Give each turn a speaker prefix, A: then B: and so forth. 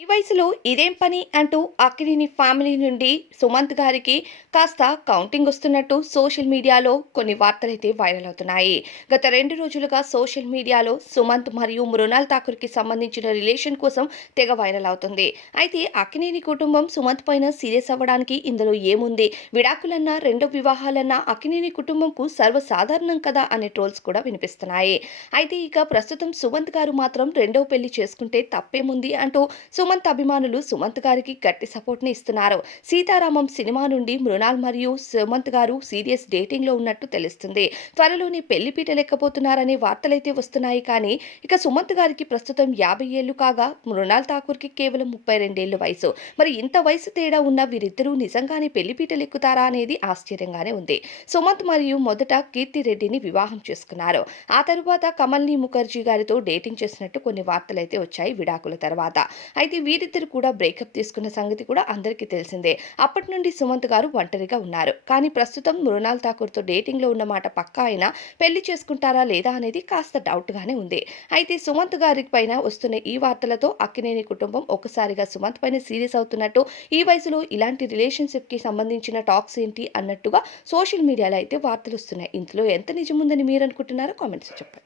A: ఈ వయసులో ఇదేం పని అంటూ అక్కినేని ఫ్యామిలీ నుండి సుమంత్ గారికి కాస్త కౌంటింగ్ వస్తున్నట్టు సోషల్ మీడియాలో కొన్ని వార్తలైతే వైరల్ అవుతున్నాయి. గత రెండు రోజులుగా సోషల్ మీడియాలో సుమంత్ మరియు మృణాల్ ఠాకూర్కి సంబంధించిన రిలేషన్ కోసం తెగ వైరల్ అవుతుంది. అయితే అక్కినేని కుటుంబం సుమంత్ పైన సీరియస్ అవ్వడానికి ఇందులో ఏముంది? విడాకులన్నా రెండో వివాహాలన్నా అక్కినేని కుటుంబంకు సర్వసాధారణం కదా అనే ట్రోల్స్ కూడా వినిపిస్తున్నాయి. అయితే ఇక ప్రస్తుతం సుమంత్ గారు మాత్రం రెండో పెళ్ళి చేసుకుంటే తప్పేముంది అంటూ సుమంత్ అభిమానులు సుమంత్ గారికి గట్టి సపోర్ట్ని ఇస్తున్నారు. సీతారామం సినిమా నుండి మృణాల్ మరియు సుమంత్ గారు సీరియస్ డేటింగ్లో ఉన్నట్టు తెలుస్తుంది. త్వరలోనే పెళ్ళి పీట లెక్కపోతున్నారనే వార్తలైతే వస్తున్నాయి కానీ ఇక సుమంత్ గారికి ప్రస్తుతం యాభై ఏళ్ళు కాగా మృణాల్ ఠాకూర్కి కేవలం ముప్పై రెండేళ్ళ వయసు. మరి ఇంత వయసు తేడా ఉన్న వీరిద్దరూ నిజంగానే పెళ్ళి లెక్కుతారా అనేది ఆశ్చర్యంగానే ఉంది. సుమంత్ మరియు మొదట కీర్తి రెడ్డిని వివాహం చేసుకున్నారు. ఆ తరువాత కమల్ని ముఖర్జీ గారితో డేటింగ్ చేసినట్టు కొన్ని వార్తలైతే వచ్చాయి విడాకుల తర్వాత. అయితే వీరిద్దరు కూడా బ్రేకప్ తీసుకున్న సంగతి కూడా అందరికీ తెలిసిందే. అప్పటి నుండి సుమంత్ గారు ఒంటరిగా ఉన్నారు. కానీ ప్రస్తుతం మృణాల్ ఠాకూర్తో డేటింగ్లో ఉన్న మాట పక్కా అయినా పెళ్ళి చేసుకుంటారా లేదా అనేది కాస్త డౌట్గానే ఉంది. అయితే సుమంత్ గారి పైన వస్తున్న ఈ వార్తలతో అక్కినేని కుటుంబం ఒక్కసారిగా సుమంత్ పైన సీరియస్ అవుతున్నట్టు ఈ వయసులో ఇలాంటి రిలేషన్షిప్కి సంబంధించిన టాక్స్ ఏంటి అన్నట్టుగా సోషల్ మీడియాలో అయితే వార్తలు వస్తున్నాయి. ఇందులో ఎంత నిజముందని మీరు అనుకుంటున్నారో కామెంట్స్ చెప్పండి.